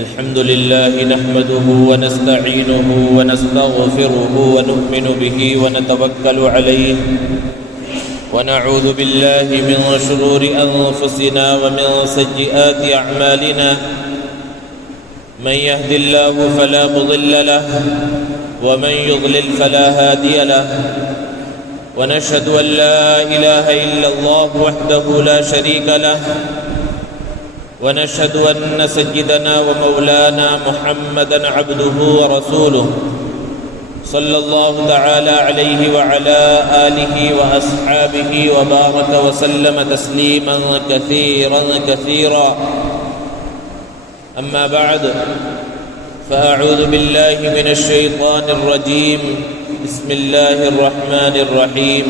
الحمد لله نحمده ونستعينه ونستغفره ونؤمن به ونتوكل عليه ونعوذ بالله من شرور أنفسنا ومن سيئات أعمالنا من يهد الله فلا مضل له ومن يضلل فلا هادي له ونشهد أن لا إله إلا الله وحده لا شريك له ونشهد أن سيدنا ومولانا محمدًا عبده ورسوله صلى الله تعالى عليه وعلى آله وأصحابه وبارك وسلم تسليمًا كثيرًا أما بعد فأعوذ بالله من الشيطان الرجيم بسم الله الرحمن الرحيم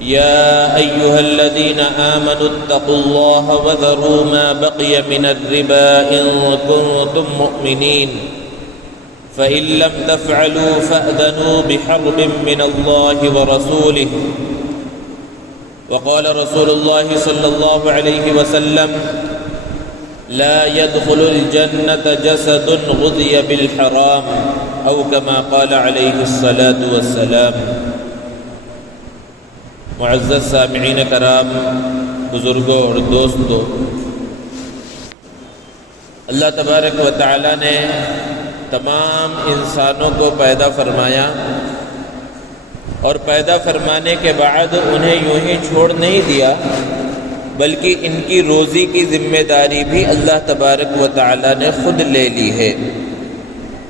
يا أيها الذين آمنوا اتقوا الله وذروا ما بقي من الربا إن كنتم مؤمنين فإن لم تفعلوا فأذنوا بحرب من الله ورسوله وقال رسول الله صلى الله عليه وسلم لا يدخل الجنة جسد غذي بالحرام أو كما قال عليه الصلاة والسلام۔ معزز سامعین کرام، بزرگوں اور دوستوں، اللہ تبارک و تعالی نے تمام انسانوں کو پیدا فرمایا اور پیدا فرمانے کے بعد انہیں یوں ہی چھوڑ نہیں دیا، بلکہ ان کی روزی کی ذمہ داری بھی اللہ تبارک و تعالی نے خود لے لی ہے۔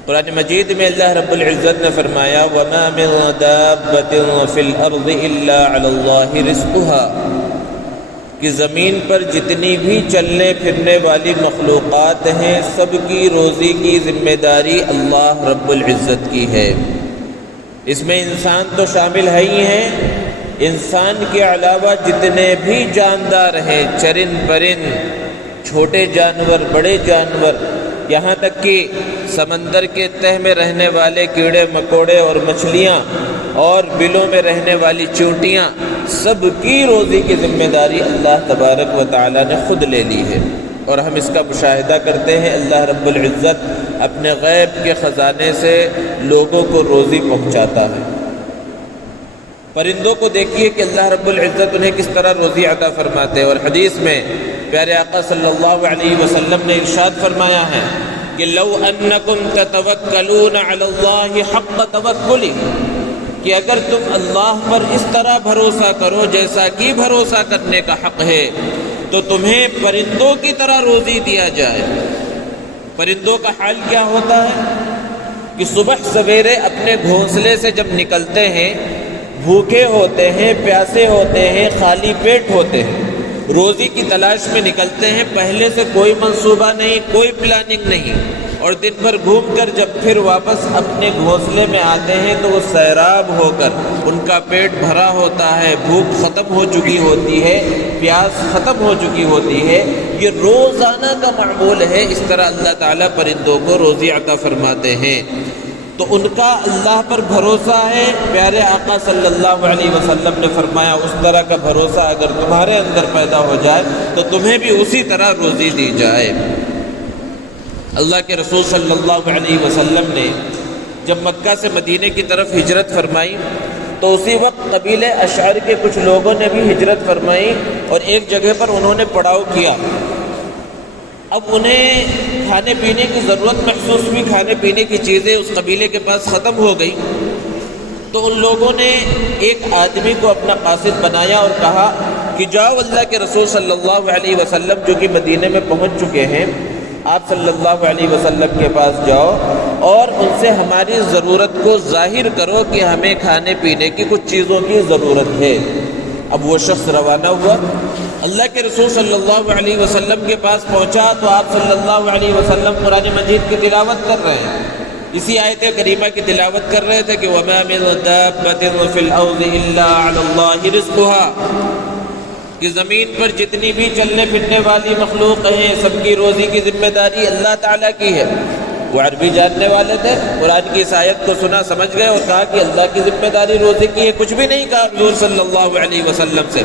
قرآن مجید میں اللہ رب العزت نے فرمایا وَمَا مِن دَابَّةٍ فِي الْأَرْضِ إِلَّا عَلَى اللَّهِ رِزْقُهَا کہ زمین پر جتنی بھی چلنے پھرنے والی مخلوقات ہیں سب کی روزی کی ذمہ داری اللہ رب العزت کی ہے۔ اس میں انسان تو شامل ہے ہی ہیں، انسان کے علاوہ جتنے بھی جاندار ہیں، چرند پرند، چھوٹے جانور، بڑے جانور، یہاں تک کہ سمندر کے تہ میں رہنے والے کیڑے مکوڑے اور مچھلیاں اور بلوں میں رہنے والی چیونٹیاں، سب کی روزی کی ذمہ داری اللہ تبارک و تعالی نے خود لے لی ہے۔ اور ہم اس کا مشاہدہ کرتے ہیں، اللہ رب العزت اپنے غیب کے خزانے سے لوگوں کو روزی پہنچاتا ہے۔ پرندوں کو دیکھیے کہ اللہ رب العزت انہیں کس طرح روزی عطا فرماتے ہیں، اور حدیث میں پیارے آقا صلی اللہ علیہ وسلم نے ارشاد فرمایا ہے کہ لو انکم تتوکلون علی اللہ حق توکلہ کہ اگر تم اللہ پر اس طرح بھروسہ کرو جیسا کہ بھروسہ کرنے کا حق ہے تو تمہیں پرندوں کی طرح روزی دیا جائے۔ پرندوں کا حال کیا ہوتا ہے کہ صبح سویرے اپنے گھونسلے سے جب نکلتے ہیں، بھوکے ہوتے ہیں، پیاسے ہوتے ہیں، خالی پیٹ ہوتے ہیں، روزی کی تلاش میں نکلتے ہیں، پہلے سے کوئی منصوبہ نہیں، کوئی پلاننگ نہیں، اور دن بھر گھوم کر جب پھر واپس اپنے گھونسلے میں آتے ہیں تو وہ سیراب ہو کر ان کا پیٹ بھرا ہوتا ہے، بھوک ختم ہو چکی ہوتی ہے، پیاس ختم ہو چکی ہوتی ہے۔ یہ روزانہ کا معمول ہے۔ اس طرح اللہ تعالیٰ پرندوں کو روزی عطا فرماتے ہیں۔ تو ان کا اللہ پر بھروسہ ہے۔ پیارے آقا صلی اللہ علیہ وسلم نے فرمایا اس طرح کا بھروسہ اگر تمہارے اندر پیدا ہو جائے تو تمہیں بھی اسی طرح روزی دی جائے۔ اللہ کے رسول صلی اللہ علیہ وسلم نے جب مکہ سے مدینے کی طرف ہجرت فرمائی تو اسی وقت قبیلے اشعر کے کچھ لوگوں نے بھی ہجرت فرمائی اور ایک جگہ پر انہوں نے پڑاؤ کیا۔ اب انہیں کھانے پینے کی ضرورت محسوس ہوئی، کھانے پینے کی چیزیں اس قبیلے کے پاس ختم ہو گئی، تو ان لوگوں نے ایک آدمی کو اپنا قاصد بنایا اور کہا کہ جاؤ اللہ کے رسول صلی اللہ علیہ وسلم جو کہ مدینے میں پہنچ چکے ہیں، آپ صلی اللہ علیہ وسلم کے پاس جاؤ اور ان سے ہماری ضرورت کو ظاہر کرو کہ ہمیں کھانے پینے کی کچھ چیزوں کی ضرورت ہے۔ اب وہ شخص روانہ ہوا، اللہ کے رسول صلی اللہ علیہ وسلم کے پاس پہنچا تو آپ صلی اللہ علیہ وسلم قرآن مجید کی تلاوت کر رہے ہیں، اسی آیت کریمہ کی تلاوت کر رہے تھے کہ وَمَا مِن دَابَّةٍ فِي الْأَرْضِ إِلَّا عَلَى اللَّهِ رِزْقُهَا کہ زمین پر جتنی بھی چلنے پھرنے والی مخلوق ہیں سب کی روزی کی ذمہ داری اللہ تعالیٰ کی ہے۔ وہ عربی جاننے والے تھے، قرآن کی اس آیت کو سنا سمجھ گئے اور کہا کہ اللہ کی ذمہ داری روزی کی ہے، کچھ بھی نہیں کہا حضور صلی اللہ علیہ وسلم سے۔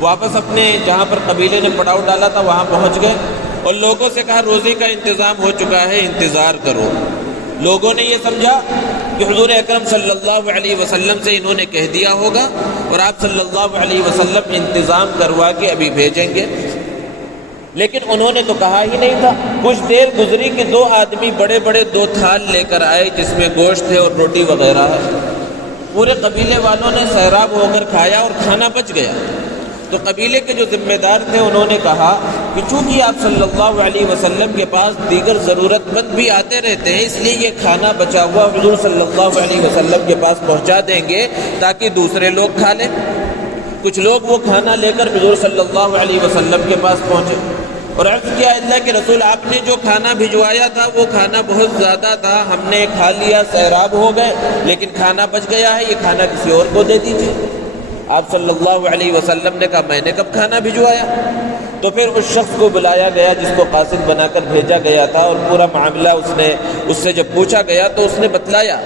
واپس اپنے جہاں پر قبیلے نے پڑاؤ ڈالا تھا وہاں پہنچ گئے اور لوگوں سے کہا روزی کا انتظام ہو چکا ہے، انتظار کرو۔ لوگوں نے یہ سمجھا کہ حضور اکرم صلی اللہ علیہ وسلم سے انہوں نے کہہ دیا ہوگا اور آپ صلی اللہ علیہ وسلم انتظام کروا کے ابھی بھیجیں گے، لیکن انہوں نے تو کہا ہی نہیں تھا۔ کچھ دیر گزری کہ دو آدمی بڑے بڑے دو تھال لے کر آئے جس میں گوشت ہے اور روٹی وغیرہ ہے۔ پورے قبیلے والوں نے سیراب ہو کر کھایا اور کھانا بچ گیا۔ تو قبیلے کے جو ذمہ دار تھے انہوں نے کہا کہ چونکہ آپ صلی اللہ علیہ وسلم کے پاس دیگر ضرورت مند بھی آتے رہتے ہیں، اس لیے یہ کھانا بچا ہوا حضور صلی اللہ علیہ وسلم کے پاس پہنچا دیں گے تاکہ دوسرے لوگ کھا لیں۔ کچھ لوگ وہ کھانا لے کر حضور صلی اللہ علیہ وسلم کے پاس پہنچے اور عرض کیا، اللہ کے رسول، آپ نے جو کھانا بھجوایا تھا وہ کھانا بہت زیادہ تھا، ہم نے کھا لیا، سیراب ہو گئے، لیکن کھانا بچ گیا ہے، یہ کھانا کسی اور کو دے دیجیے۔ آپ صلی اللہ علیہ وسلم نے کہا، میں نے کب کھانا بھجوایا؟ تو پھر اس شخص کو بلایا گیا جس کو قاصد بنا کر بھیجا گیا تھا، اور پورا معاملہ اس سے جب پوچھا گیا تو اس نے بتلایا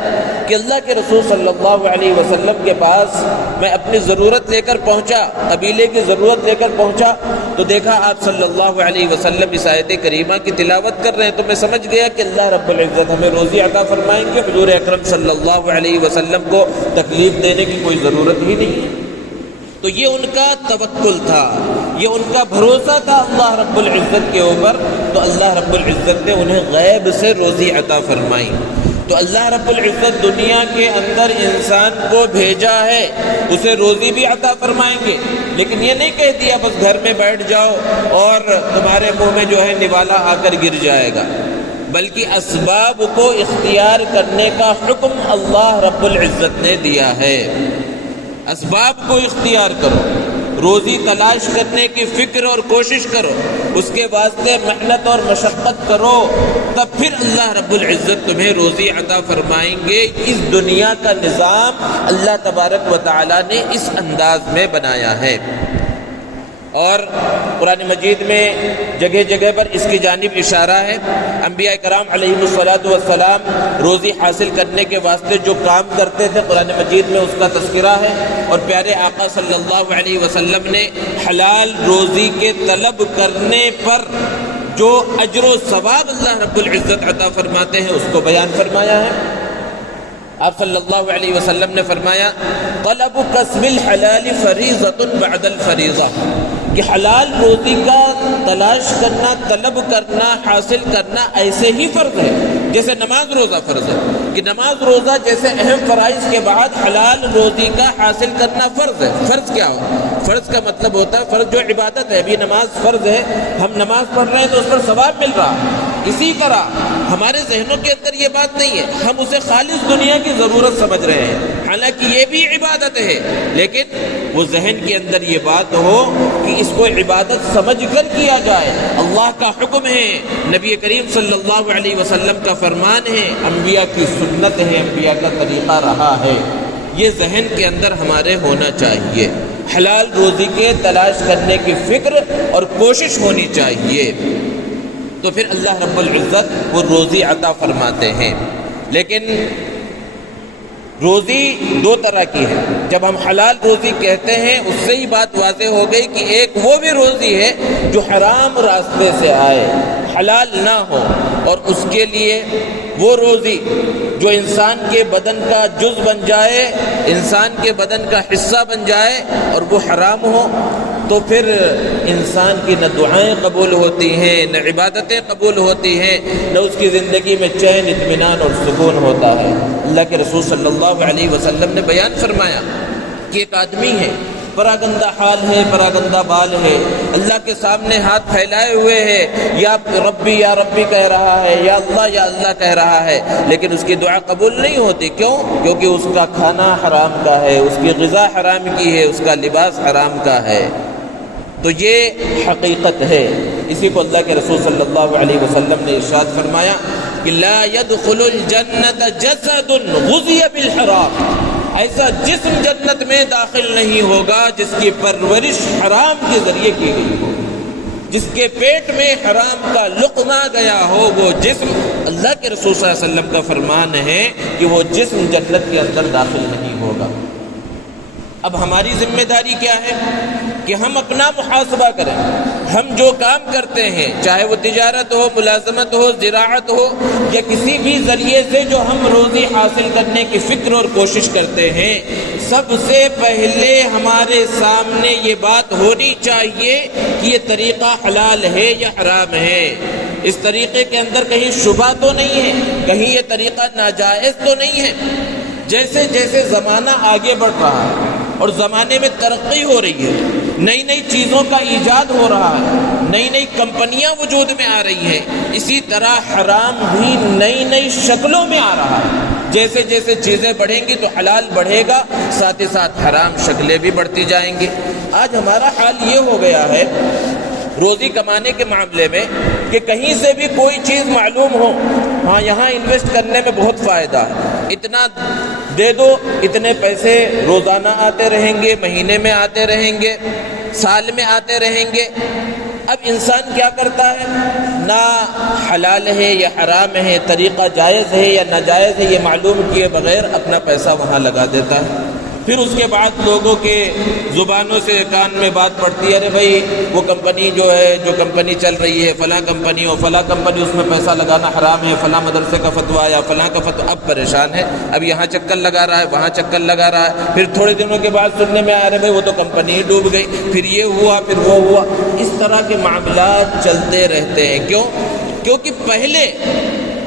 کہ اللہ کے رسول صلی اللہ علیہ وسلم کے پاس میں اپنی ضرورت لے کر پہنچا، قبیلے کی ضرورت لے کر پہنچا تو دیکھا آپ صلی اللہ علیہ وسلم اس آیت کریمہ کی تلاوت کر رہے ہیں، تو میں سمجھ گیا کہ اللہ رب العزت ہمیں روزی عطا فرمائیں گے، حضور اکرم صلی اللہ علیہ وسلم کو تکلیف دینے کی کوئی ضرورت ہی نہیں ہے۔ تو یہ ان کا توکل تھا، یہ ان کا بھروسہ تھا اللہ رب العزت کے اوپر، تو اللہ رب العزت نے انہیں غیب سے روزی عطا فرمائی۔ تو اللہ رب العزت دنیا کے اندر انسان کو بھیجا ہے، اسے روزی بھی عطا فرمائیں گے، لیکن یہ نہیں کہہ دیا بس گھر میں بیٹھ جاؤ اور تمہارے منہ میں جو ہے نوالا آ کر گر جائے گا، بلکہ اسباب کو اختیار کرنے کا حکم اللہ رب العزت نے دیا ہے۔ اسباب کو اختیار کرو، روزی تلاش کرنے کی فکر اور کوشش کرو، اس کے واسطے محنت اور مشقت کرو، تب پھر اللہ رب العزت تمہیں روزی عطا فرمائیں گے۔ اس دنیا کا نظام اللہ تبارک و تعالی نے اس انداز میں بنایا ہے، اور قرآن مجید میں جگہ جگہ پر اس کی جانب اشارہ ہے۔ انبیاء کرام علیہم الصلاۃ والسلام روزی حاصل کرنے کے واسطے جو کام کرتے تھے قرآن مجید میں اس کا تذکرہ ہے، اور پیارے آقا صلی اللہ علیہ وسلم نے حلال روزی کے طلب کرنے پر جو اجر و ثواب اللہ رب العزت عطا فرماتے ہیں اس کو بیان فرمایا ہے۔ آپ صلی اللہ علیہ وسلم نے فرمایا، طلب کسب الحلال فریضۃ بعد الفریضہ، کہ حلال روزی کا تلاش کرنا، طلب کرنا، حاصل کرنا ایسے ہی فرض ہے جیسے نماز روزہ فرض ہے، کہ نماز روزہ جیسے اہم فرائض کے بعد حلال روزی کا حاصل کرنا فرض ہے۔ فرض کیا ہو؟ فرض کا مطلب ہوتا ہے فرض جو عبادت ہے، ابھی نماز فرض ہے، ہم نماز پڑھ رہے ہیں تو اس پر ثواب مل رہا۔ اسی طرح ہمارے ذہنوں کے اندر یہ بات نہیں ہے، ہم اسے خالص دنیا کی ضرورت سمجھ رہے ہیں، حالانکہ یہ بھی عبادت ہے، لیکن وہ ذہن کے اندر یہ بات ہو کہ اس کو عبادت سمجھ کر کیا جائے۔ اللہ کا حکم ہے، نبی کریم صلی اللہ علیہ وسلم کا فرمان ہے، انبیاء کی سنت ہے، انبیاء کا طریقہ رہا ہے، یہ ذہن کے اندر ہمارے ہونا چاہیے۔ حلال روزی کے تلاش کرنے کی فکر اور کوشش ہونی چاہیے، تو پھر اللہ رب العزت وہ روزی عطا فرماتے ہیں۔ لیکن روزی دو طرح کی ہے۔ جب ہم حلال روزی کہتے ہیں اس سے ہی بات واضح ہو گئی کہ ایک وہ بھی روزی ہے جو حرام راستے سے آئے، حلال نہ ہو، اور اس کے لیے وہ روزی جو انسان کے بدن کا جز بن جائے، انسان کے بدن کا حصہ بن جائے اور وہ حرام ہو، تو پھر انسان کی نہ دعائیں قبول ہوتی ہیں، نہ عبادتیں قبول ہوتی ہیں، نہ اس کی زندگی میں چین، اطمینان اور سکون ہوتا ہے۔ اللہ کے رسول صلی اللہ علیہ وسلم نے بیان فرمایا کہ ایک آدمی ہے، پراگندہ حال ہے، پراگندہ بال ہے، اللہ کے سامنے ہاتھ پھیلائے ہوئے ہے، یا ربی کہہ رہا ہے، یا اللہ کہہ رہا ہے، لیکن اس کی دعا قبول نہیں ہوتی۔ کیوں؟ کیونکہ اس کا کھانا حرام کا ہے، اس کی غذا حرام کی ہے، اس کا لباس حرام کا ہے۔ تو یہ حقیقت ہے۔ اسی کو اللہ کے رسول صلی اللہ علیہ وسلم نے ارشاد فرمایا کہ لا يدخل الجنت جسد غذی بالحرام، ایسا جسم جنت میں داخل نہیں ہوگا جس کی پرورش حرام کے ذریعے کی گئی ہو، جس کے پیٹ میں حرام کا لقمہ گیا ہو، وہ جسم، اللہ کے رسول صلی اللہ علیہ وسلم کا فرمان ہے کہ وہ جسم جنت کے اندر داخل نہیں ہوگا۔ اب ہماری ذمہ داری کیا ہے کہ ہم اپنا محاسبہ کریں، ہم جو کام کرتے ہیں، چاہے وہ تجارت ہو، ملازمت ہو، زراعت ہو، یا کسی بھی ذریعے سے جو ہم روزی حاصل کرنے کی فکر اور کوشش کرتے ہیں، سب سے پہلے ہمارے سامنے یہ بات ہونی چاہیے کہ یہ طریقہ حلال ہے یا حرام ہے۔ اس طریقے کے اندر کہیں شبہ تو نہیں ہے، کہیں یہ طریقہ ناجائز تو نہیں ہے۔ جیسے جیسے زمانہ آگے بڑھ رہا ہے اور زمانے میں ترقی ہو رہی ہے، نئی نئی چیزوں کا ایجاد ہو رہا ہے، نئی نئی کمپنیاں وجود میں آ رہی ہیں، اسی طرح حرام بھی نئی نئی شکلوں میں آ رہا ہے۔ جیسے جیسے چیزیں بڑھیں گی تو حلال بڑھے گا، ساتھ ہی ساتھ حرام شکلیں بھی بڑھتی جائیں گی۔ آج ہمارا حال یہ ہو گیا ہے روزی کمانے کے معاملے میں کہ کہیں سے بھی کوئی چیز معلوم ہو، ہاں یہاں انویسٹ کرنے میں بہت فائدہ ہے، اتنا دے دو، اتنے پیسے روزانہ آتے رہیں گے، مہینے میں آتے رہیں گے، سال میں آتے رہیں گے۔ اب انسان کیا کرتا ہے، نہ حلال ہے یا حرام ہے، طریقہ جائز ہے یا ناجائز ہے، یہ معلوم کیے بغیر اپنا پیسہ وہاں لگا دیتا ہے۔ پھر اس کے بعد لوگوں کے زبانوں سے کان میں بات پڑتی ہے، ارے بھائی وہ کمپنی جو ہے، جو کمپنی چل رہی ہے فلاں کمپنی ہو، فلاں کمپنی، اس میں پیسہ لگانا حرام ہے، فلاں مدرسے کا فتویٰ یا فلاں کا فتویٰ۔ اب پریشان ہے، اب یہاں چکر لگا رہا ہے، وہاں چکر لگا رہا ہے، پھر تھوڑے دنوں کے بعد سننے میں آ رہے بھائی وہ تو کمپنی ہی ڈوب گئی، پھر یہ ہوا، پھر وہ ہوا۔ اس طرح کے معاملات چلتے رہتے ہیں۔ کیوں؟ کیونکہ پہلے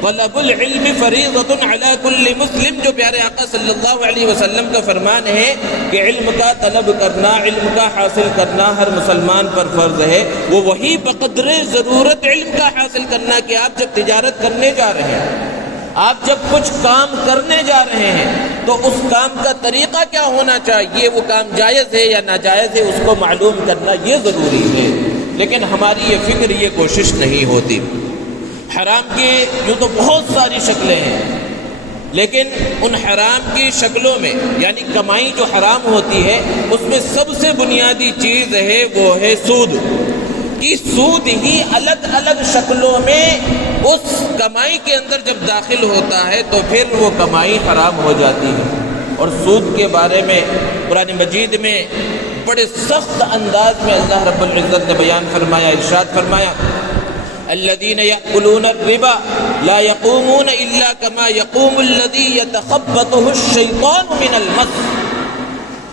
طلب العلم فریضۃ علی کل مسلم، جو پیارے آقا صلی اللہ علیہ وسلم کا فرمان ہے کہ علم کا طلب کرنا، علم کا حاصل کرنا ہر مسلمان پر فرض ہے، وہ وہی بقدر ضرورت علم کا حاصل کرنا کہ آپ جب تجارت کرنے جا رہے ہیں، آپ جب کچھ کام کرنے جا رہے ہیں تو اس کام کا طریقہ کیا ہونا چاہیے، وہ کام جائز ہے یا ناجائز ہے، اس کو معلوم کرنا یہ ضروری ہے۔ لیکن ہماری یہ فکر، یہ کوشش نہیں ہوتی۔ حرام کی یوں تو بہت ساری شکلیں ہیں، لیکن ان حرام کی شکلوں میں یعنی کمائی جو حرام ہوتی ہے، اس میں سب سے بنیادی چیز ہے وہ ہے سود۔ کہ سود ہی الگ الگ شکلوں میں اس کمائی کے اندر جب داخل ہوتا ہے تو پھر وہ کمائی حرام ہو جاتی ہے۔ اور سود کے بارے میں قرآن مجید میں بڑے سخت انداز میں اللہ رب العزت نے بیان فرمایا، ارشاد فرمایا، الذين يأكلون الربا لا يقومون إلا كما يقوم الذي يتخبطه الشيطان من المس،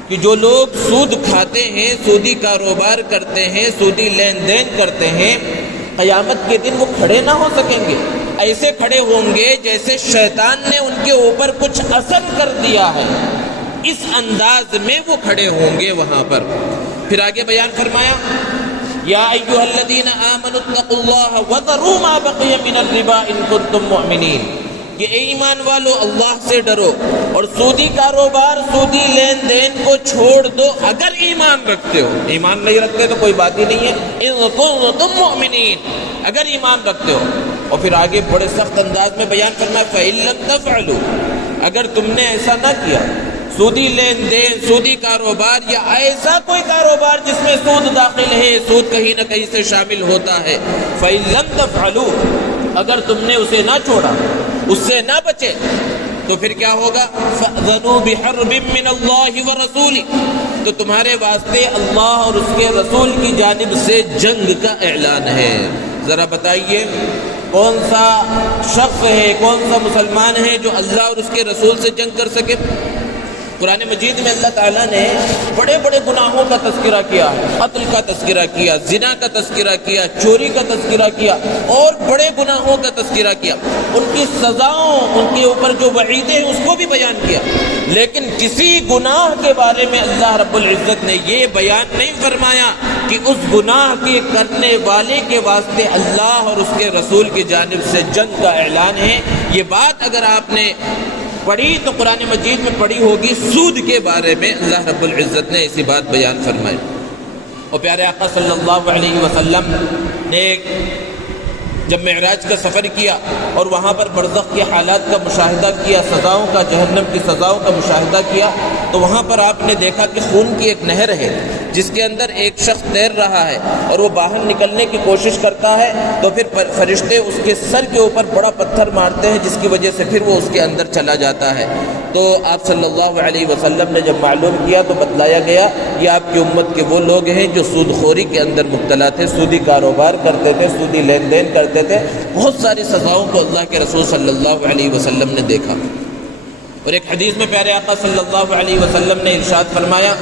کہ جو لوگ سود کھاتے ہیں، سودی کاروبار کرتے ہیں، سودی لین دین کرتے ہیں، قیامت کے دن وہ کھڑے نہ ہو سکیں گے، ایسے کھڑے ہوں گے جیسے شیطان نے ان کے اوپر کچھ اثر کر دیا ہے، اس انداز میں وہ کھڑے ہوں گے وہاں پر۔ پھر آگے بیان فرمایا، یا ایھا الذین آمنوا اتقوا اللہ وذروا ما بقی من الربا ان کنتم مؤمنین، کہ اے ایمان والو اللہ سے ڈرو اور سودی کاروبار، سودی لین دین کو چھوڑ دو اگر ایمان رکھتے ہو۔ ایمان نہیں رکھتے تو کوئی بات ہی نہیں ہے، ان کنتم مؤمنین، اگر ایمان رکھتے ہو۔ اور پھر آگے بڑے سخت انداز میں بیان کرنا، فإن لم تفعلوا، اگر تم نے ایسا نہ کیا، سودی لین دین، سودی کاروبار یا ایسا کوئی کاروبار جس میں سود داخل ہے، سود کہیں نہ کہیں سے شامل ہوتا ہے، فإن لم تفعلوا، اگر تم نے اسے نہ چھوڑا، اس سے نہ بچے، تو پھر کیا ہوگا، فأذنوا بحرب من اللہ ورسولہ، تو تمہارے واسطے اللہ اور اس کے رسول کی جانب سے جنگ کا اعلان ہے۔ ذرا بتائیے کون سا شخص ہے، کون سا مسلمان ہے جو اللہ اور اس کے رسول سے جنگ کر سکے؟ قرآن مجید میں اللہ تعالیٰ نے بڑے بڑے گناہوں کا تذکرہ کیا، قتل کا تذکرہ کیا، زنا کا تذکرہ کیا، چوری کا تذکرہ کیا، اور بڑے گناہوں کا تذکرہ کیا، ان کی سزاؤں، ان کے اوپر جو وعیدیں ہیں اس کو بھی بیان کیا۔ لیکن کسی گناہ کے بارے میں اللہ رب العزت نے یہ بیان نہیں فرمایا کہ اس گناہ کے کرنے والے کے واسطے اللہ اور اس کے رسول کی جانب سے جنگ کا اعلان ہے۔ یہ بات اگر آپ نے پڑھی تو قرآن مجید میں پڑھی ہوگی، سود کے بارے میں اللہ رب العزت نے ایسی بات بیان فرمائی۔ اور پیارے آقا صلی اللہ علیہ وسلم نے جب معراج کا سفر کیا اور وہاں پر برزخ کے حالات کا مشاہدہ کیا، سزاؤں کا، جہنم کی سزاؤں کا مشاہدہ کیا، تو وہاں پر آپ نے دیکھا کہ خون کی ایک نہر ہے جس کے اندر ایک شخص تیر رہا ہے اور وہ باہر نکلنے کی کوشش کرتا ہے تو پھر فرشتے اس کے سر کے اوپر بڑا پتھر مارتے ہیں، جس کی وجہ سے پھر وہ اس کے اندر چلا جاتا ہے۔ تو آپ صلی اللہ علیہ وسلم نے جب معلوم کیا تو بتلایا گیا یہ آپ کی امت کے وہ لوگ ہیں جو سود خوری کے اندر مبتلا تھے، سودی کاروبار کرتے تھے، سودی لین دین کرتے تھے۔ بہت ساری سزاؤں کو اللہ کے رسول صلی اللہ علیہ وسلم نے دیکھا۔ اور ایک حدیث میں پیارے آقا صلی اللہ علیہ وسلم نے ارشاد فرمایا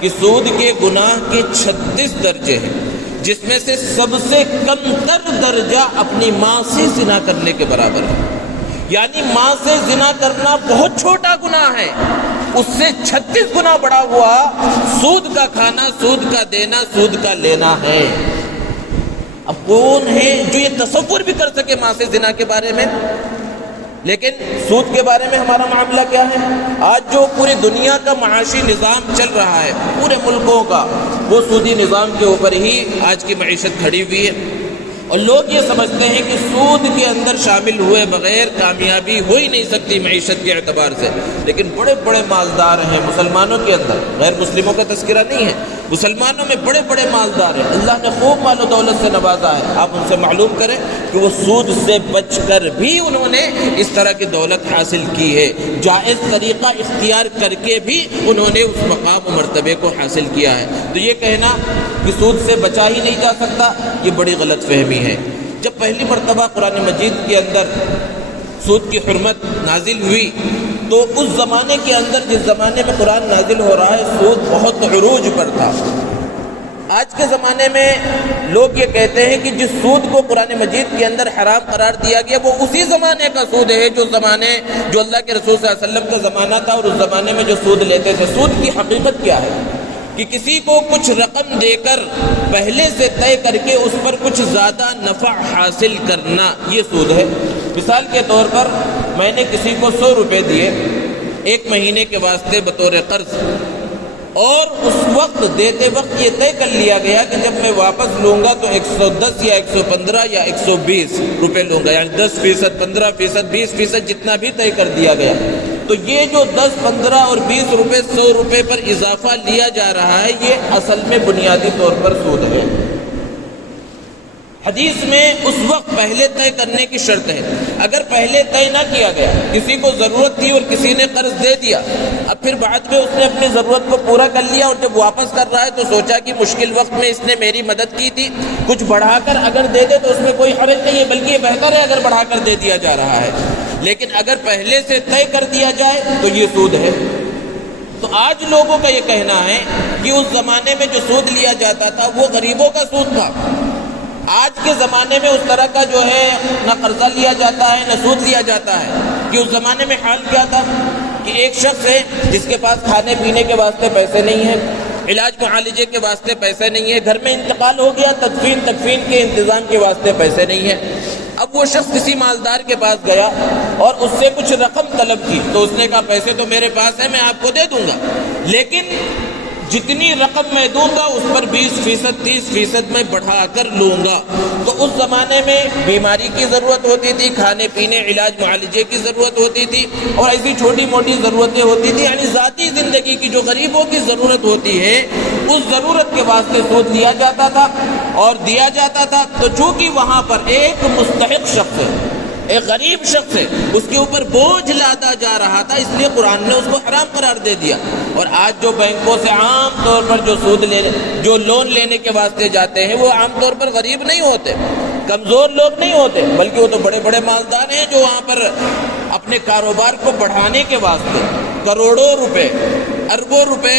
کہ سود کے گناہ کے 36 درجے ہیں، جس میں سے سب سے کم تر درجہ اپنی ماں سے زنا کرنے کے برابر ہے۔ یعنی ماں سے زنا کرنا بہت چھوٹا گناہ ہے، اس سے 36 گنا بڑا ہوا سود کا کھانا، سود کا دینا، سود کا لینا ہے۔ اب کون ہے جو یہ تصور بھی کر سکے ماں سے زنا کے بارے میں؟ لیکن سود کے بارے میں ہمارا معاملہ کیا ہے؟ آج جو پوری دنیا کا معاشی نظام چل رہا ہے، پورے ملکوں کا، وہ سودی نظام کے اوپر ہی آج کی معیشت کھڑی ہوئی ہے۔ اور لوگ یہ سمجھتے ہیں کہ سود کے اندر شامل ہوئے بغیر کامیابی ہو ہی نہیں سکتی معیشت کے اعتبار سے، لیکن بڑے بڑے مالدار ہیں مسلمانوں کے اندر، غیر مسلموں کا تذکرہ نہیں ہے، مسلمانوں میں بڑے بڑے مالدار ہیں، اللہ نے خوب مال و دولت سے نوازا ہے۔ آپ ان سے معلوم کریں کہ وہ سود سے بچ کر بھی انہوں نے اس طرح کی دولت حاصل کی ہے، جائز طریقہ اختیار کر کے بھی انہوں نے اس مقام و مرتبے کو حاصل کیا ہے۔ تو یہ کہنا کہ سود سے بچا ہی نہیں جا سکتا، یہ بڑی غلط فہمی ہے۔ جب پہلی مرتبہ قرآن مجید کے اندر سود کی حرمت نازل ہوئی تو اس زمانے کے اندر، جس زمانے میں قرآن نازل ہو رہا ہے، سود بہت عروج پر تھا۔ آج کے زمانے میں لوگ یہ کہتے ہیں کہ جس سود کو قرآن مجید کے اندر حرام قرار دیا گیا وہ اسی زمانے کا سود ہے جو اللہ کے رسول صلی اللہ علیہ وسلم کا زمانہ تھا، اور اس زمانے میں جو سود لیتے تھے۔ سود کی حقیقت کیا ہے کہ کسی کو کچھ رقم دے کر پہلے سے طے کر کے اس پر کچھ زیادہ نفع حاصل کرنا، یہ سود ہے۔ مثال کے طور پر میں نے کسی کو 100 روپے دیے 1 مہینے کے واسطے بطور قرض، اور اس وقت دیتے وقت یہ طے کر لیا گیا کہ جب میں واپس لوں گا تو 110 یا 115 یا 120 روپے لوں گا، یعنی 10%، 15%، 20% جتنا بھی طے کر دیا گیا۔ تو یہ جو 10، 15 اور 20 روپے 100 روپے پر اضافہ لیا جا رہا ہے، یہ اصل میں بنیادی طور پر سود ہے۔ حدیث میں اس وقت پہلے طے کرنے کی شرط ہے۔ اگر پہلے طے نہ کیا گیا، کسی کو ضرورت تھی اور کسی نے قرض دے دیا، اب پھر بعد میں اس نے اپنی ضرورت کو پورا کر لیا اور جب واپس کر رہا ہے تو سوچا کہ مشکل وقت میں اس نے میری مدد کی تھی، کچھ بڑھا کر اگر دے دے تو اس میں کوئی حرج نہیں ہے، بلکہ یہ بہتر ہے اگر بڑھا کر دے دیا جا رہا ہے۔ لیکن اگر پہلے سے طے کر دیا جائے تو یہ سود ہے۔ تو آج لوگوں کا یہ کہنا ہے کہ اس زمانے میں جو سود لیا جاتا تھا وہ غریبوں کا سود تھا۔ آج کے زمانے میں اس طرح کا جو ہے نہ قرضہ لیا جاتا ہے نہ سود لیا جاتا ہے۔ کہ اس زمانے میں حال کیا تھا کہ ایک شخص ہے جس کے پاس کھانے پینے کے واسطے پیسے نہیں ہیں، علاج معالجے کے واسطے پیسے نہیں ہیں، گھر میں انتقال ہو گیا، تدفین کے انتظام کے واسطے پیسے نہیں ہیں۔ اب وہ شخص کسی مالدار کے پاس گیا اور اس سے کچھ رقم طلب کی، تو اس نے کہا پیسے تو میرے پاس ہیں، میں آپ کو دے دوں گا، لیکن جتنی رقم میں دوں گا اس پر 20%، 30% میں بڑھا کر لوں گا۔ تو اس زمانے میں بیماری کی ضرورت ہوتی تھی، کھانے پینے علاج معالجے کی ضرورت ہوتی تھی، اور ایسی چھوٹی موٹی ضرورتیں ہوتی تھی، یعنی ذاتی زندگی کی جو غریبوں کی ضرورت ہوتی ہے اس ضرورت کے واسطے سود لیا جاتا تھا اور دیا جاتا تھا۔ تو چونکہ وہاں پر ایک مستحق شخص ہے، ایک غریب شخص ہے، اس کے اوپر بوجھ لادا جا رہا تھا، اس لیے قرآن نے اس کو حرام قرار دے دیا۔ اور آج جو بینکوں سے عام طور پر جو لون لینے کے واسطے جاتے ہیں وہ عام طور پر غریب نہیں ہوتے، کمزور لوگ نہیں ہوتے، بلکہ وہ تو بڑے بڑے مالدار ہیں جو وہاں پر اپنے کاروبار کو بڑھانے کے واسطے کروڑوں روپے، اربوں روپے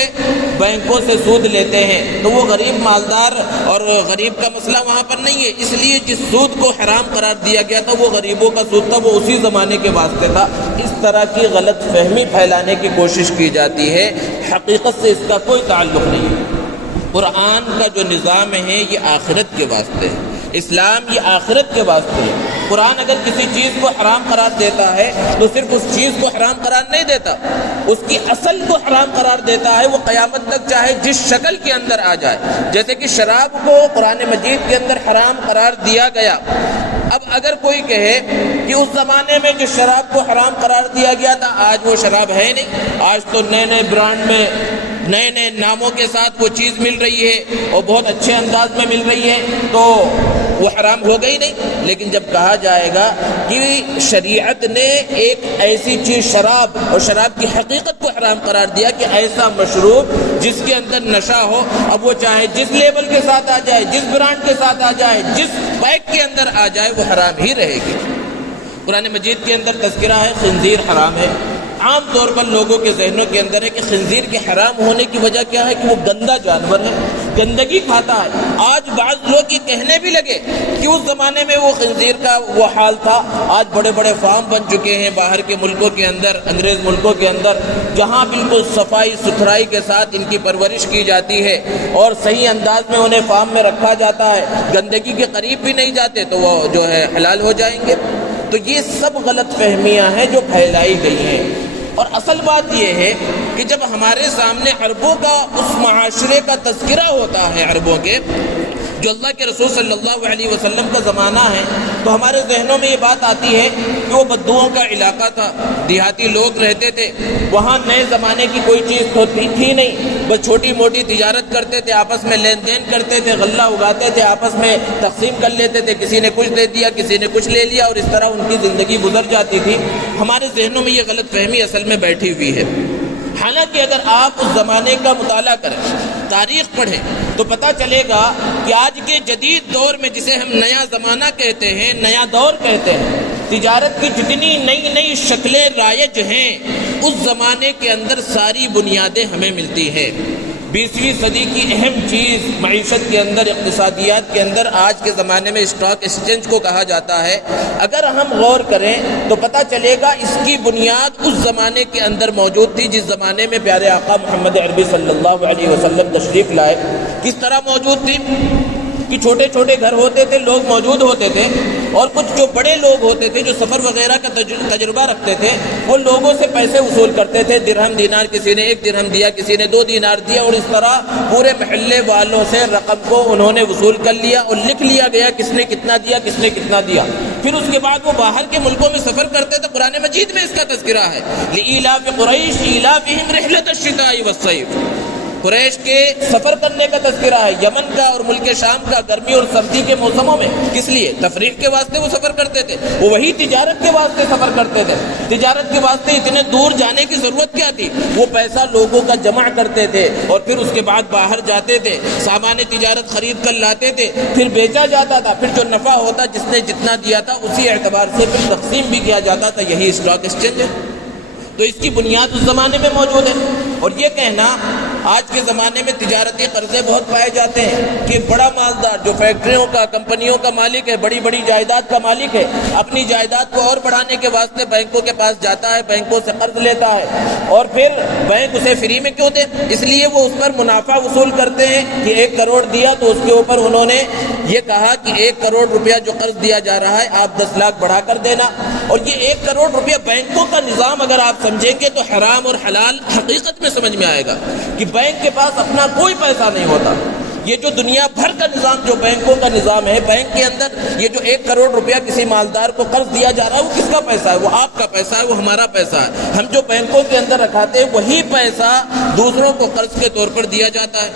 بینکوں سے سود لیتے ہیں۔ تو وہ غریب مالدار اور غریب کا مسئلہ وہاں پر نہیں ہے، اس لیے جس سود کو حرام قرار دیا گیا تھا وہ غریبوں کا سود تھا، وہ اسی زمانے کے واسطے تھا۔ اس طرح کی غلط فہمی پھیلانے کی کوشش کی جاتی ہے، حقیقت سے اس کا کوئی تعلق نہیں ہے۔ قرآن کا جو نظام ہے یہ آخرت کے واسطے ہے، اسلام یہ آخرت کے واسطے ہے۔ قرآن اگر کسی چیز کو حرام قرار دیتا ہے تو صرف اس چیز کو حرام قرار نہیں دیتا، اس کی اصل کو حرام قرار دیتا ہے، وہ قیامت تک چاہے جس شکل کے اندر آ جائے۔ جیسے کہ شراب کو قرآن مجید کے اندر حرام قرار دیا گیا، اب اگر کوئی کہے کہ اس زمانے میں جو شراب کو حرام قرار دیا گیا تھا آج وہ شراب ہے نہیں، آج تو نئے نئے برانڈ میں نئے نئے ناموں کے ساتھ وہ چیز مل رہی ہے اور بہت اچھے انداز میں مل رہی ہے تو وہ حرام ہوگا ہی نہیں۔ لیکن جب کہا جائے گا کہ شریعت نے ایک ایسی چیز شراب اور شراب کی حقیقت کو حرام قرار دیا کہ ایسا مشروب جس کے اندر نشہ ہو، اب وہ چاہے جس لیبل کے ساتھ آ جائے، جس برانڈ کے ساتھ آ جائے، جس پیک کے اندر آ جائے، وہ حرام ہی رہے گی۔ قرآن مجید کے اندر تذکرہ ہے خنزیر حرام ہے۔ عام طور پر لوگوں کے ذہنوں کے اندر ہے کہ خنزیر کے حرام ہونے کی وجہ کیا ہے کہ وہ گندا جانور ہے، گندگی کھاتا ہے۔ آج بعض لوگ یہ کہنے بھی لگے کہ اس زمانے میں وہ خنزیر کا وہ حال تھا۔ آج بڑے بڑے فارم بن چکے ہیں باہر کے ملکوں کے اندر، انگریز ملکوں کے اندر، جہاں بالکل صفائی ستھرائی کے ساتھ ان کی پرورش کی جاتی ہے اور صحیح انداز میں انہیں فارم میں رکھا جاتا ہے، گندگی کے قریب بھی نہیں جاتے تو وہ جو ہے حلال ہو جائیں گے۔ تو یہ سب غلط فہمیاں ہیں جو پھیلائی گئی ہیں۔ اور اصل بات یہ ہے کہ جب ہمارے سامنے عربوں کا اس معاشرے کا تذکرہ ہوتا ہے، عربوں کے جو اللہ کے رسول صلی اللہ علیہ وسلم کا زمانہ ہے، تو ہمارے ذہنوں میں یہ بات آتی ہے کہ وہ بدوؤں کا علاقہ تھا، دیہاتی لوگ رہتے تھے، وہاں نئے زمانے کی کوئی چیز تھی نہیں، بس چھوٹی موٹی تجارت کرتے تھے، آپس میں لین دین کرتے تھے، غلہ اگاتے تھے، آپس میں تقسیم کر لیتے تھے، کسی نے کچھ دے دیا، کسی نے کچھ لے لیا، اور اس طرح ان کی زندگی گزر جاتی تھی۔ ہمارے ذہنوں میں یہ غلط فہمی اصل میں بیٹھی ہوئی ہے۔ حالانکہ اگر آپ اس زمانے کا مطالعہ کریں، تاریخ پڑھیں، تو پتہ چلے گا کہ آج کے جدید دور میں جسے ہم نیا زمانہ کہتے ہیں، نیا دور کہتے ہیں، تجارت کی جتنی نئی نئی شکلیں رائج ہیں، اس زمانے کے اندر ساری بنیادیں ہمیں ملتی ہیں۔ 20ویں صدی کی اہم چیز معیشت کے اندر، اقتصادیات کے اندر آج کے زمانے میں اسٹاک ایکسچینج کو کہا جاتا ہے۔ اگر ہم غور کریں تو پتہ چلے گا اس کی بنیاد اس زمانے کے اندر موجود تھی جس زمانے میں پیارے آقا محمد عربی صلی اللہ علیہ وسلم تشریف لائے۔ کس طرح موجود تھی کہ چھوٹے چھوٹے گھر ہوتے تھے، لوگ موجود ہوتے تھے، اور کچھ جو بڑے لوگ ہوتے تھے جو سفر وغیرہ کا تجربہ رکھتے تھے، وہ لوگوں سے پیسے وصول کرتے تھے، درہم دینار، کسی نے 1 درہم دیا، کسی نے 2 دینار دیا، اور اس طرح پورے محلے والوں سے رقم کو انہوں نے وصول کر لیا اور لکھ لیا گیا کس نے کتنا دیا، کس نے کتنا دیا۔ پھر اس کے بعد وہ باہر کے ملکوں میں سفر کرتے تو قرآن مجید میں اس کا تذکرہ ہے، لإیلاف قریش ایلافہم رحلۃ الشتاء والصیف، قریش کے سفر کرنے کا تذکرہ ہے، یمن کا اور ملک شام کا، گرمی اور سردی کے موسموں میں۔ کس لیے؟ تفریح کے واسطے وہ سفر کرتے تھے، وہ وہی تجارت کے واسطے سفر کرتے تھے۔ تجارت کے واسطے اتنے دور جانے کی ضرورت کیا تھی؟ وہ پیسہ لوگوں کا جمع کرتے تھے اور پھر اس کے بعد باہر جاتے تھے، سامان تجارت خرید کر لاتے تھے، پھر بیچا جاتا تھا، پھر جو نفع ہوتا جس نے جتنا دیا تھا اسی اعتبار سے پھر تقسیم بھی کیا جاتا تھا۔ یہی اسٹاک ایکسچینج ہے۔ تو اس کی بنیاد اس زمانے میں موجود ہے۔ اور یہ کہنا آج کے زمانے میں تجارتی قرضے بہت پائے جاتے ہیں کہ بڑا مالدار جو فیکٹریوں کا، کمپنیوں کا مالک ہے، بڑی بڑی جائیداد کا مالک ہے، اپنی جائیداد کو اور بڑھانے کے واسطے بینکوں کے پاس جاتا ہے، بینکوں سے قرض لیتا ہے، اور پھر بینک اسے فری میں کیوں دے؟ اس لیے وہ اس پر منافع وصول کرتے ہیں کہ 1 کروڑ دیا تو اس کے اوپر انہوں نے یہ کہا کہ 1 کروڑ روپیہ جو قرض دیا جا رہا ہے آپ 10 لاکھ بڑھا کر دینا۔ اور یہ 1 کروڑ روپیہ بینکوں کا نظام اگر آپ سمجھیں گے تو حرام اور حلال حقیقت میں سمجھ میں آئے گا کہ بینک کے پاس اپنا کوئی پیسہ نہیں ہوتا۔ یہ جو دنیا بھر کا نظام، جو بینکوں کا نظام ہے، بینک کے اندر یہ جو 1 کروڑ روپیہ کسی مالدار کو قرض دیا جا رہا ہے، وہ کس کا پیسہ ہے؟ وہ آپ کا پیسہ ہے، وہ ہمارا پیسہ ہے۔ ہم جو بینکوں کے اندر رکھاتے ہیں وہی پیسہ دوسروں کو قرض کے طور پر دیا جاتا ہے۔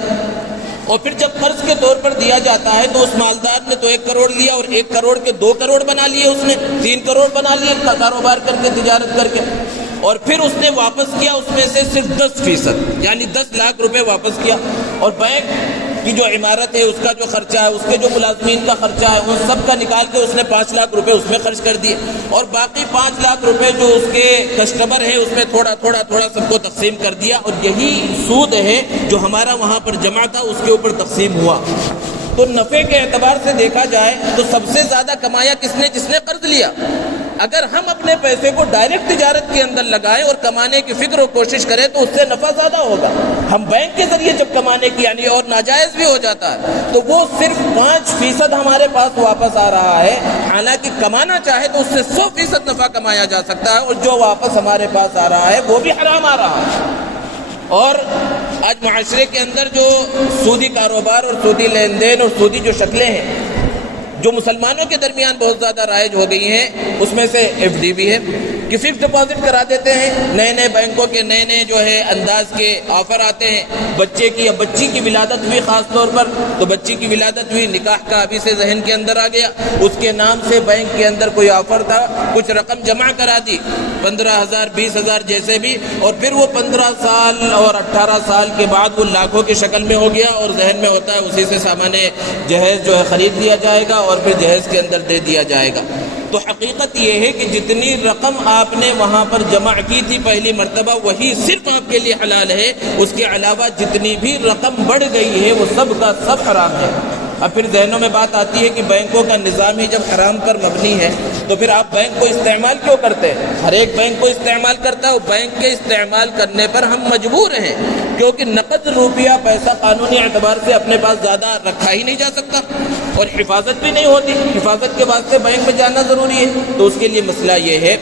اور پھر جب قرض کے طور پر دیا جاتا ہے تو اس مالدار نے تو 1 کروڑ لیا اور 1 کروڑ کے 2 کروڑ بنا لیے، اس نے 3 کروڑ بنا لیے کاروبار کر کے، تجارت کر کے، اور پھر اس نے واپس کیا اس میں سے صرف 10%، یعنی 10 لاکھ روپے واپس کیا۔ اور بینک کی جو عمارت ہے، اس کا جو خرچہ ہے، اس کے جو ملازمین کا خرچہ ہے، ان سب کا نکال کے اس نے 5 لاکھ روپے اس میں خرچ کر دیے، اور باقی 5 لاکھ روپے جو اس کے کسٹمر ہیں اس میں تھوڑا تھوڑا تھوڑا سب کو تقسیم کر دیا، اور یہی سود ہے جو ہمارا وہاں پر جمع تھا اس کے اوپر تقسیم ہوا۔ تو نفع کے اعتبار سے دیکھا جائے تو سب سے زیادہ کمایا کس نے؟ جس نے قرض لیا۔ اگر ہم اپنے پیسے کو ڈائریکٹ تجارت کے اندر لگائیں اور کمانے کی فکر و کوشش کریں تو اس سے نفع زیادہ ہوگا۔ ہم بینک کے ذریعے جب کمانے کی یعنی اور ناجائز بھی ہو جاتا ہے تو وہ صرف 5% ہمارے پاس واپس آ رہا ہے، حالانکہ کمانا چاہے تو اس سے 100% نفع کمایا جا سکتا ہے، اور جو واپس ہمارے پاس آ رہا ہے وہ بھی حرام آ رہا ہے۔ اور آج معاشرے کے اندر جو سودی کاروبار اور سودی لین دین اور سودی جو شکلیں ہیں جو مسلمانوں کے درمیان بہت زیادہ رائج ہو گئی ہیں، اس میں سے FD بھی ہے، کہ فکس ڈپازٹ کرا دیتے ہیں، نئے نئے بینکوں کے نئے نئے جو ہے انداز کے آفر آتے ہیں، بچے کی یا بچی کی ولادت ہوئی خاص طور پر، تو بچی کی ولادت ہوئی، نکاح کا ابھی سے ذہن کے اندر آ گیا، اس کے نام سے بینک کے اندر کوئی آفر تھا، کچھ رقم جمع کرا دی 15,000 20,000 جیسے بھی، اور پھر وہ 15 سال اور 18 سال کے بعد وہ لاکھوں کی شکل میں ہو گیا، اور ذہن میں ہوتا ہے اسی سے سامان جہیز جو ہے خرید لیا جائے گا اور پھر جہیز کے اندر دے دیا جائے گا۔ تو حقیقت یہ ہے کہ جتنی رقم آپ نے وہاں پر جمع کی تھی پہلی مرتبہ وہی صرف آپ کے لیے حلال ہے، اس کے علاوہ جتنی بھی رقم بڑھ گئی ہے وہ سب کا سب حرام ہے۔ اب پھر ذہنوں میں بات آتی ہے کہ بینکوں کا نظام ہی جب حرام پر مبنی ہے تو پھر آپ بینک کو استعمال کیوں کرتے ہیں؟ ہر ایک بینک کو استعمال کرتا ہے، وہ بینک کے استعمال کرنے پر ہم مجبور ہیں، کیونکہ نقد روپیہ پیسہ قانونی اعتبار سے اپنے پاس زیادہ رکھا ہی نہیں جا سکتا اور حفاظت بھی نہیں ہوتی، حفاظت کے واسطے بینک میں جانا ضروری ہے۔ تو اس کے لیے مسئلہ یہ ہے،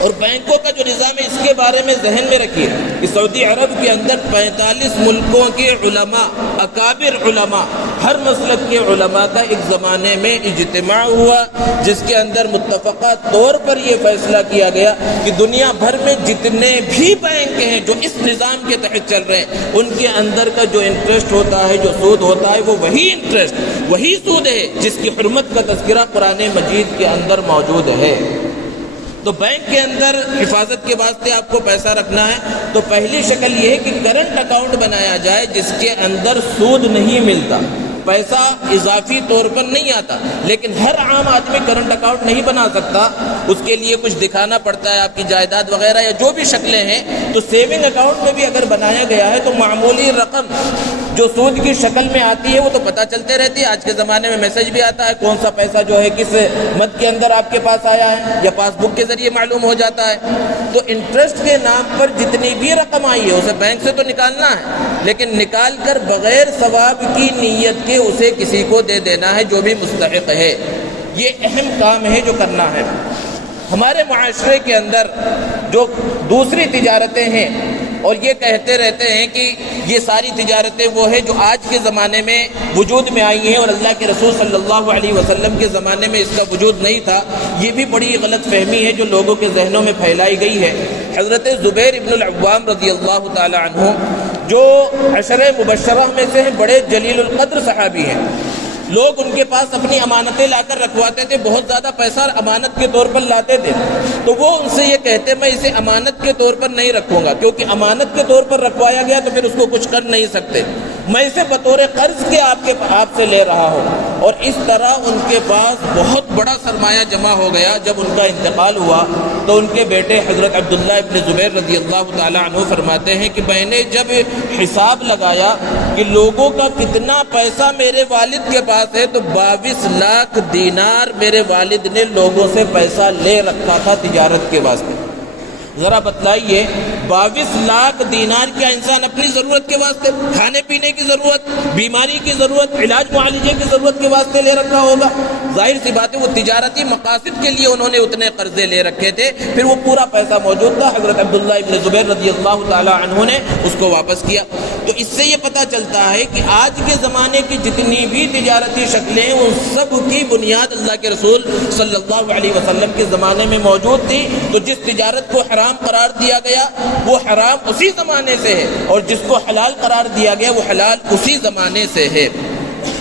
اور بینکوں کا جو نظام ہے اس کے بارے میں ذہن میں رکھیے کہ سعودی عرب کے اندر 45 ملکوں کے علماء، اکابر علماء، ہر مسلک کے علماء کا ایک زمانے میں اجتماع ہوا، جس کے اندر متفقہ طور پر یہ فیصلہ کیا گیا کہ دنیا بھر میں جتنے بھی بینک ہیں جو اس نظام کے تحت چل رہے ہیں ان کے اندر کا جو انٹرسٹ ہوتا ہے، جو سود ہوتا ہے، وہ وہی انٹرسٹ، وہی سود ہے جس کی حرمت کا تذکرہ قرآن مجید کے اندر موجود ہے۔ تو بینک کے اندر حفاظت کے واسطے آپ کو پیسہ رکھنا ہے تو پہلی شکل یہ ہے کہ کرنٹ اکاؤنٹ بنایا جائے جس کے اندر سود نہیں ملتا، پیسہ اضافی طور پر نہیں آتا، لیکن ہر عام آدمی کرنٹ اکاؤنٹ نہیں بنا سکتا، اس کے لیے کچھ دکھانا پڑتا ہے، آپ کی جائیداد وغیرہ یا جو بھی شکلیں ہیں۔ تو سیونگ اکاؤنٹ میں بھی اگر بنایا گیا ہے تو معمولی رقم جو سود کی شکل میں آتی ہے وہ تو پتہ چلتے رہتی ہے، آج کے زمانے میں میسج بھی آتا ہے کون سا پیسہ جو ہے کس مد کے اندر آپ کے پاس آیا ہے، یا پاس بک کے ذریعے معلوم ہو جاتا ہے۔ تو انٹرسٹ کے نام پر جتنی بھی رقم آئی ہے اسے بینک سے تو نکالنا ہے، لیکن نکال کر بغیر ثواب کی نیت کے اسے کسی کو دے دینا ہے جو بھی مستحق ہے۔ یہ اہم کام ہے جو کرنا ہے۔ ہمارے معاشرے کے اندر جو دوسری تجارتیں ہیں اور یہ کہتے رہتے ہیں کہ یہ ساری تجارتیں وہ ہیں جو آج کے زمانے میں وجود میں آئی ہیں اور اللہ کے رسول صلی اللہ علیہ وسلم کے زمانے میں اس کا وجود نہیں تھا، یہ بھی بڑی غلط فہمی ہے جو لوگوں کے ذہنوں میں پھیلائی گئی ہے۔ حضرت زبیر ابن العوام رضی اللہ تعالی عنہ جو عشرہ مبشرہ میں سے ہیں، بڑے جلیل القدر صحابی ہیں، لوگ ان کے پاس اپنی امانتیں لا کر رکھواتے تھے، بہت زیادہ پیسہ امانت کے طور پر لاتے تھے، تو وہ ان سے یہ کہتے میں اسے امانت کے طور پر نہیں رکھوں گا، کیونکہ امانت کے طور پر رکھوایا گیا تو پھر اس کو کچھ کر نہیں سکتے، میں اسے بطور قرض کے آپ سے لے رہا ہوں۔ اور اس طرح ان کے پاس بہت بڑا سرمایہ جمع ہو گیا۔ جب ان کا انتقال ہوا تو ان کے بیٹے حضرت عبداللہ ابن زبیر رضی اللہ تعالی عنہ فرماتے ہیں کہ میں نے جب حساب لگایا کہ لوگوں کا کتنا پیسہ میرے والد کے پاس ہے تو 22 لاکھ دینار میرے والد نے لوگوں سے پیسہ لے رکھا تھا تجارت کے واسطے۔ ذرا بتلائیے 22 لاکھ دینار کیا انسان اپنی ضرورت کے واسطے، کھانے پینے کی ضرورت، بیماری کی ضرورت، علاج معالجے کی ضرورت کے واسطے لے رکھا ہوگا؟ ظاہر سی بات ہے وہ تجارتی مقاصد کے لیے انہوں نے اتنے قرضے لے رکھے تھے، پھر وہ پورا پیسہ موجود تھا، حضرت عبداللہ ابن زبیر رضی اللہ تعالی عنہ نے اس کو واپس کیا۔ تو اس سے یہ پتہ چلتا ہے کہ آج کے زمانے کی جتنی بھی تجارتی شکلیں ہیں ان سب کی بنیاد اللہ کے رسول صلی اللہ علیہ وسلم کے زمانے میں موجود تھی۔ تو جس تجارت کو حرام قرار دیا گیا وہ حرام اسی زمانے سے ہے، اور جس کو حلال قرار دیا گیا وہ حلال اسی زمانے سے ہے۔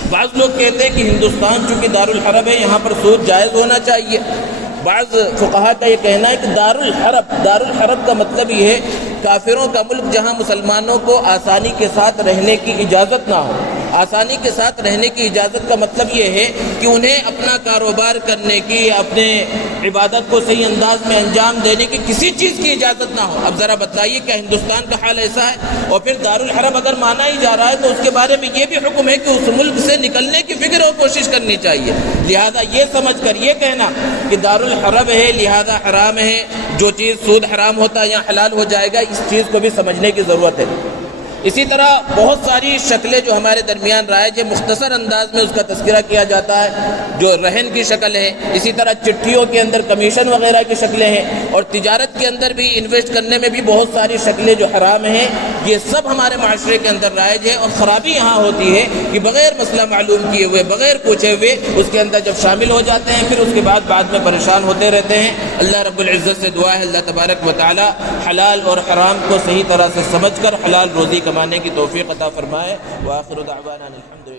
بعض لوگ کہتے ہیں کہ ہندوستان چونکہ دارالحرب ہے یہاں پر سود جائز ہونا چاہیے۔ بعض فقہا کا یہ کہنا ہے کہ دارالحرب کا مطلب یہ ہے کافروں کا ملک جہاں مسلمانوں کو آسانی کے ساتھ رہنے کی اجازت نہ ہو۔ آسانی کے ساتھ رہنے کی اجازت کا مطلب یہ ہے کہ انہیں اپنا کاروبار کرنے کی، اپنے عبادت کو صحیح انداز میں انجام دینے کی کسی چیز کی اجازت نہ ہو۔ اب ذرا بتائیے کیا ہندوستان کا حال ایسا ہے؟ اور پھر دارالحرب اگر مانا ہی جا رہا ہے تو اس کے بارے میں یہ بھی حکم ہے کہ اس ملک سے نکلنے کی فکر اور کوشش کرنی چاہیے۔ لہذا یہ سمجھ کر یہ کہنا کہ دارالحرب ہے لہذا حرام ہے، جو چیز سود حرام ہوتا ہے یا حلال ہو جائے گا، اس چیز کو بھی سمجھنے کی ضرورت ہے۔ اسی طرح بہت ساری شکلیں جو ہمارے درمیان رائج ہے، مختصر انداز میں اس کا تذکرہ کیا جاتا ہے، جو رہن کی شکل ہے، اسی طرح چٹھیوں کے اندر کمیشن وغیرہ کی شکلیں ہیں، اور تجارت کے اندر بھی انویسٹ کرنے میں بھی بہت ساری شکلیں جو حرام ہیں یہ سب ہمارے معاشرے کے اندر رائج ہے، اور خرابی یہاں ہوتی ہے کہ بغیر مسئلہ معلوم کیے ہوئے، بغیر پوچھے ہوئے اس کے اندر جب شامل ہو جاتے ہیں، پھر اس کے بعد میں پریشان ہوتے رہتے ہیں۔ اللہ رب العزت سے دعا ہے اللہ تبارک و تعالی حلال اور حرام کو صحیح طرح سے سمجھ کر حلال روزی کمانے کی توفیق عطا فرمائے۔ وآخر دعوانا الحمدللہ۔